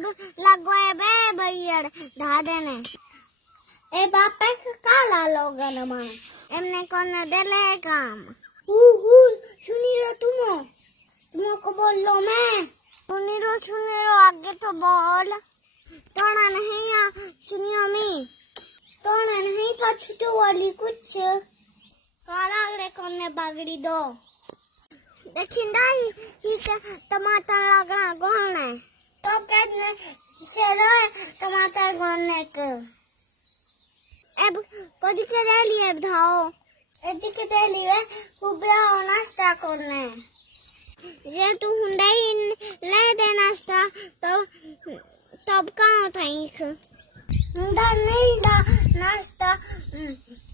अब लगवाए बे भैया धा देने ए बापे काला लोगन मा एमने कौन देले काम सुनी रो तुमको बोल लो मैं सुनी रो आगे तो बोल तोड़ा नहीं या सुनियो मी तोड़ा नहीं पछतो वाली कुछ काला रे कोने बागड़ी दो देखिंदाई ही टमाटर लगना कौन है तो कहने से टमाटर गोने के अब कदी के ले लिए धाओ एदी के ले लिए खूब नाश्ता करने ये तू हुंडई ले दे नाश्ता तो तब कहाँ था इख हुंडा नहीं दा नाश्ता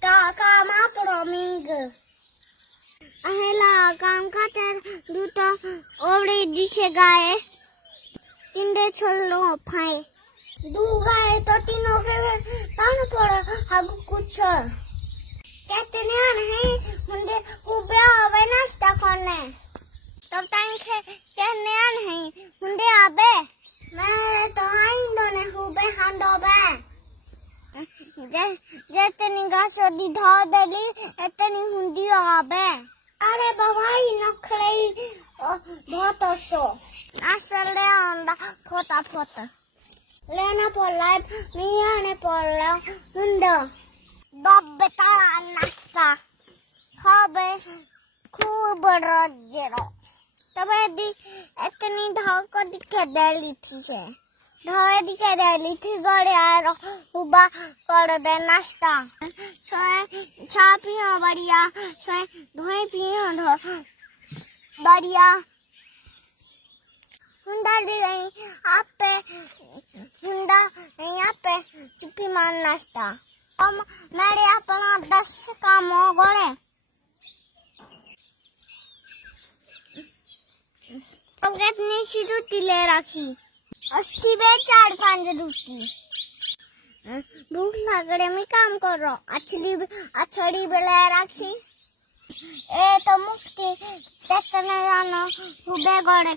का मा प्रोमिंग अहेला काम खातर दूटा ओवड़े दिशे गाए इंडे छोलो फाए दू गाए तो तीनों के तान पड़ा हग कुछ कहते नहीं मुंडे खूबे आवे नाश्ता करने तब टाइम के कहने नहीं मुंडे आबे मैं तो आई दोने खूबे हांडो बे जेतनी गासो दी धा देली एतनी हुंडी आबे अरे बाबाई नखरे बहुत सो असले आंदा फोता लेना पड़ला मिया ने पड़ला हुंडो दब्बे ताला नाश्ता खाबे खूब रजेरो तबे दी इतनी धाको दिखे देली थी से धावे दिखे देली थी गड़े आरो हुबा कर दे नाश्ता सोए चा पियो बढ़िया सोए धोए पियो धो बढ़िया हुंडा दी गई आप पे हुंडा यहाँ पे चिप्पी मान नाश्ता अब मेरे अपना 10 काम हो गए अब कितनी सी रोटी ले रखी अस्सी बे 4-5 रोटी भूख लग रही मैं काम कर रहा अच्छड़ी ले रखी ए तो मुक्ति देखने जाना हुबे गड़े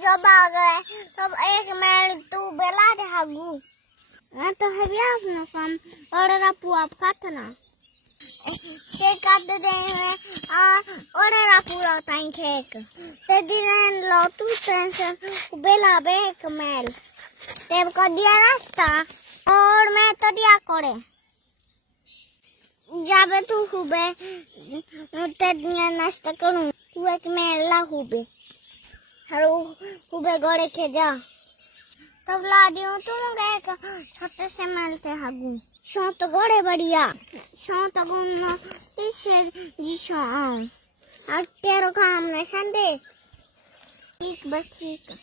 जब आ गए तब एक मैल तू बेला धागू मैं तो है भी अपना काम और रापू आप खातना केक काट दे और रापू लाताई केक ते दिन लो तू टेंशन बेला बे एक मैल तेब को दिया रास्ता और मैं तो दिया करे जाबे तू हुबे ते दिया नाश्ता करूं तू एक मैल ला हुबे हरो हुबे गड़े के जा तब ला दियो तुम गए छोटे से मिलते हागू शो तो गड़े बढ़िया शो तो गुम तीसरे जी शो और तेरो काम ने संदे ठीक बस ठीक